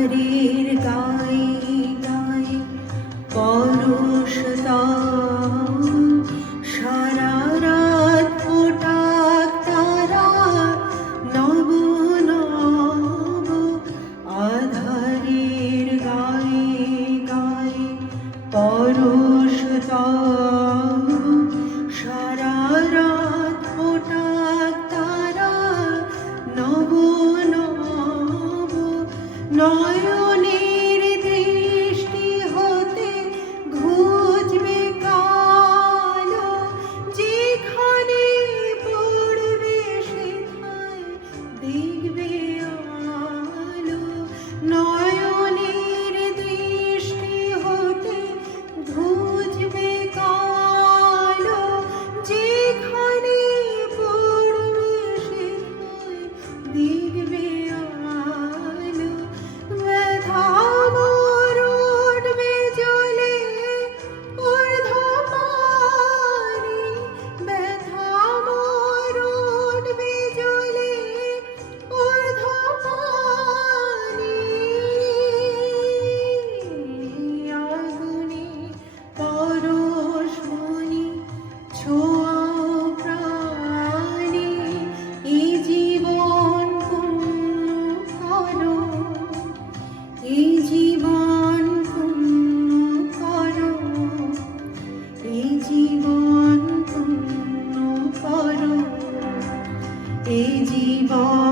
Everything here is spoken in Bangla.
আধারের গায়ে গায়ে পরশতা সারা রাত ফোটাক তারা নব নব আধারের গায়ে গায়ে পরশতা সারা রাত ফোটাক তারা নব নব নয়নের দৃষ্টি হতে ঘুচবে কালো যেখানে পড়বে সেখানে দেখবে আলো নয়নের দৃষ্টি হতে ঘুচবে কালো যেখানে পড়বে সেখানে দেখবে আলো ব্যথা মোর উঠবে জ্বলে ঊর্ধ্বপানে ব্যথা মোর উঠবে জ্বলে ঊর্ধ্বপানে আগুনে পরশমণি ছোঁয়াও প্রাণে এই জীবন পূর্ণ করো এই জীবন পূর্ণ করো এই জীবন পূর্ণ করো এই জীবন